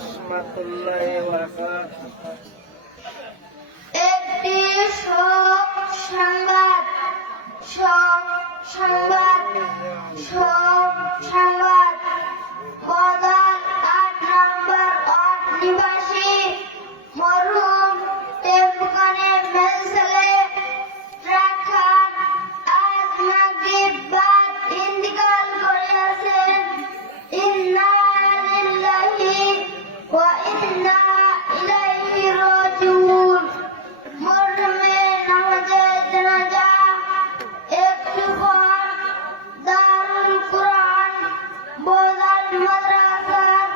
রাহমাতুল্লাহি ওয়া বারাকাতুহু। একটি শোক সংবাদ, শোক সংবাদ, শোক সংবাদ। বদল 8 নম্বর ওয়ার্ড নিবাসী মরহুম টেম্পকানের মেলছেলে রাখান আজ মাগরিব বাদ ইন্তিকাল করিয়াছেন। ইন্না লিল্লাহি ওয়া ইন্না ইলাইহি রাজিউন। মরহুমের নামাজে জানাজা একটু পর দারুল কুরআন বোদাল মাদ্রাসার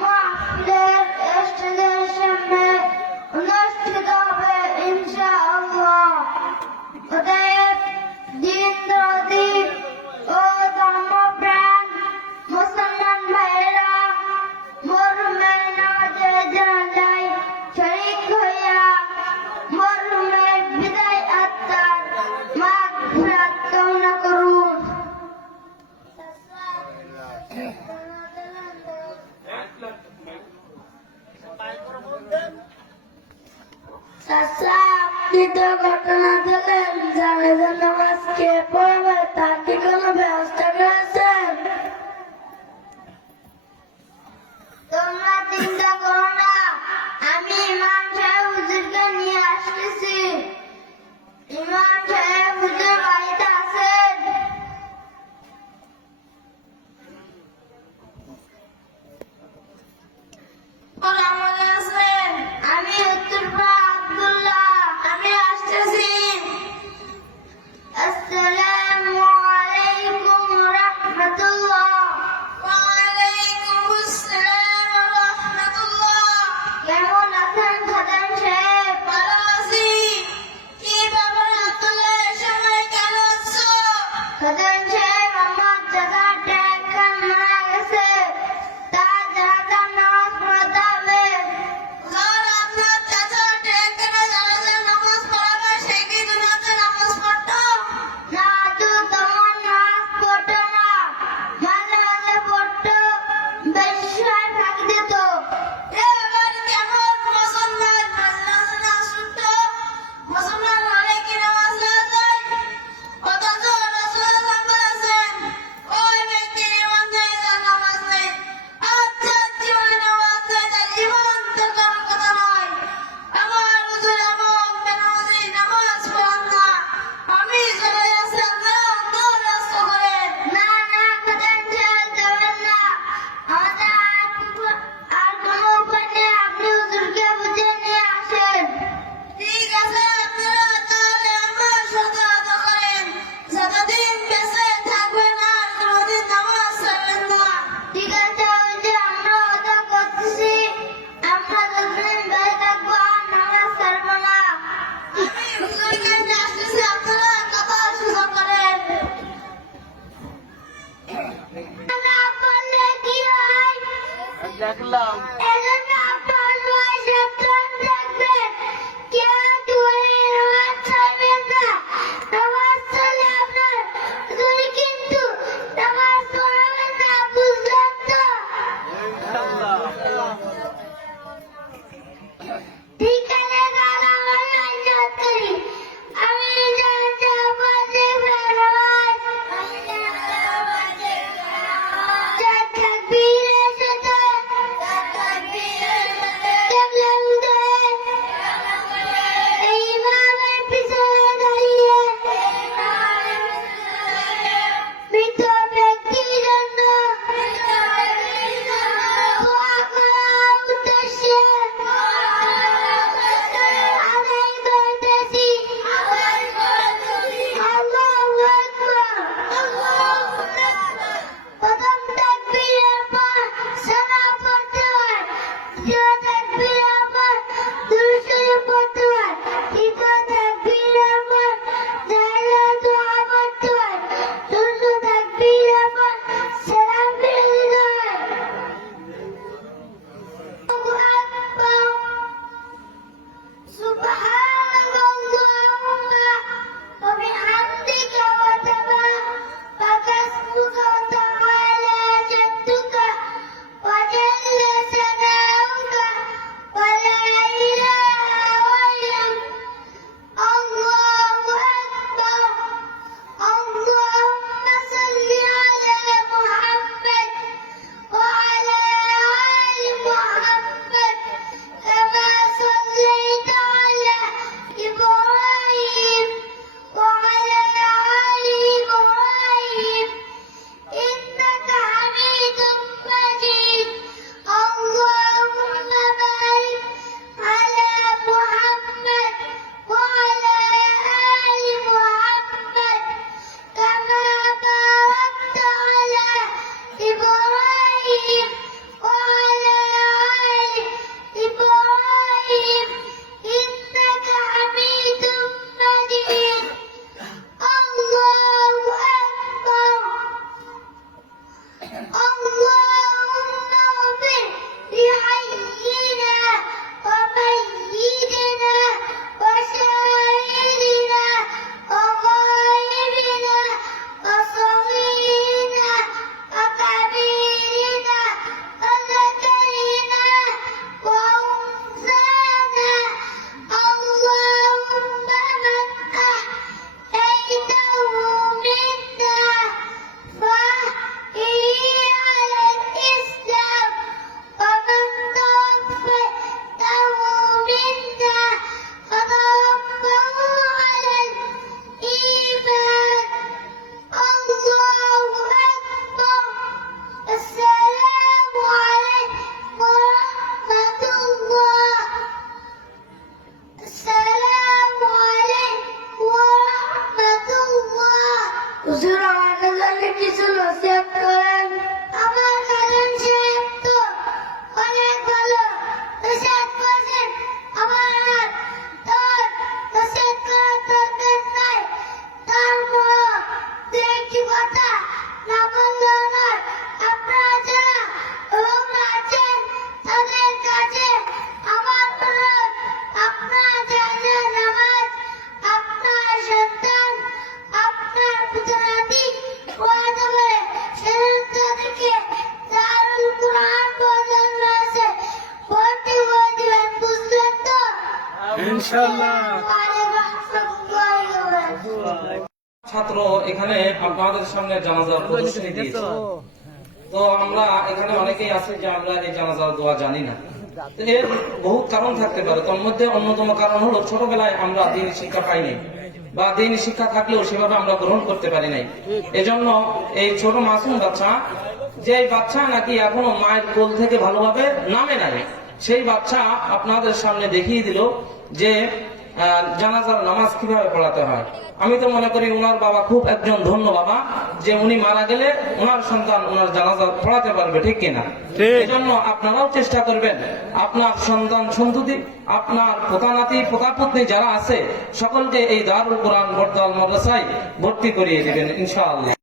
মাহফিলের স্টেজের সামনে অনুষ্ঠিত হবে ইনশাআল্লাহ। অতএব দিনদরদি ও ধর্মপ্রাণ মুসলমান ভাইয়েরা মরহুমের নামাজে জানাজায় শরীক হইয়া মরহুমের বিদায় আত্মার মাগফিরাত কামনা করুন। আপনি তো ঘটনা দিলেন, জানাজার নামাজ কে পড়বে তার কি কোনো ব্যবস্থা করেছেন? তোমরা চিন্তা করো না, আমি ইমাম সাহেব হুজুরকে নিয়ে আসতেছি। ইমাম সাহেব হুজুর বাড়িতে আছেন? কেমন আছেন? আমি উত্তরপাড়া আব্দুল্লাহ, আমি আসতেছি। আসসালামু আলাইকুম রাহমাতুল্লাহ। ওয়ালাইকুম আসসালাম রাহমাতুল্লাহ। কেমন আছেন খাদেম সাহেব? ভালো আছি। কি ব্যাপার আব্দুল্লাহ, এই সময় কেন আছো? খাদেম সাহেব, আমার চাচা ট্যাগ খান মারা গেছে, তার জানাজার নামাজ পড়াতে হবে। স্যার, আপনার চাচা ট্যাগ খানে জানাজার নামাজ পড়াবে, সে কি দুনিয়াতে নামাজ পড়তো? না, তো তেমন নামাজ পড়তো না, মাঝে মাঝে পড়তো, বেশি সময় ফাঁকি দিত। এবার কেমন মুসলমান মাঝে মাঝে নামাজ পড়তো? মুসলমান হলে কি নামাজ না যায়? অথচ রাসূলুল্লাহ বলেছেন, ওই ব্যক্তির ঈমান নেই যার নামাজ নেই। আচ্ছা, জীবনে নামাজ নেই তার ঈমান তো কোনো কথা নয়। আমার হুজুর এমন বেনামাজি, নামাজ পড়ান না। আমি চলে যাচ্ছি, আপনারা অন্য ব্যস্ত করেন। না না খাদেম সাহেব, যাবেন না। আমাদের আর কোনো উপায় নেই, আপনি হুজুরকে বুঝিয়ে নিয়ে আসেন। ঠিক আছে, আপনারা তাহলে আমার সাথে আদা করেন। যতদিন বেঁচে থাকবেন আর কোনোদিন নামাজ ছাড়বেন না। ঠিক আছে হুজুর, আমরা আদা করতেছি। আমরা যতদিন বেঁচে থাকবো আর নামাজ ছাড়বো না। আমি হুজুরকে নিয়ে আসতেছি, আপনারা কথা সুযোগ করেন। না বললে কি হয়? দেখলাম এজন্য আপনার সবাই সাবধান থাকবেন। কেউ চুরি নামাজ ছাড়বেন না। নামাজ ছাড়লে আপনার হুজুর কিন্তু নামাজ পড়াবেন না, বুঝলেন তো? ইনশাআল্লাহ। ঠিক আছে, তাহলে আমরা নিয়ত করি। আমি জানতে পারছি নামাজ তাকবীরের সাথে মাশাআল্লাহ। ছাত্র এখানে আপনাদের সামনে জানাজার প্রদর্শনী দিয়েছে। তো আমরা এখানে অনেকেই আছে যে আমরা এই জানাজার দোয়া জানি না। তো এর বহু কারণ থাকতে পারে, তার মধ্যে অন্যতম কারণ হলো ছোটবেলায় আমরা দ্বীনি শিক্ষা পাইনি, বা দ্বীনি শিক্ষা থাকলেও সেভাবে আমরা গ্রহণ করতে পারি নাই। এজন্য এই ছোট মাসুম বাচ্চা, যে বাচ্চা নাকি এখনো মায়ের কোল থেকে ভালোভাবে নামে নাই, সেই বাচ্চা আপনাদের সামনে দেখিয়ে দিল যে জানাজার নামাজ কিভাবে পড়াতে হয়। আমি তো মনে করি ওনার বাবা খুব একজন ধন্য বাবা, যে উনি মারা গেলে ওনার সন্তান ওনার জানাজা পড়াতে পারবে, ঠিক কিনা? এজন্য আপনারাও চেষ্টা করবেন, আপনার সন্তান সন্ততি, আপনার পোতানাতি পোতাপুত্নী যারা আছে সকলকে এই দারুল কোরআন বর্তমান মাদ্রাসায় ভর্তি করিয়ে দিবেন ইনশাআল্লাহ।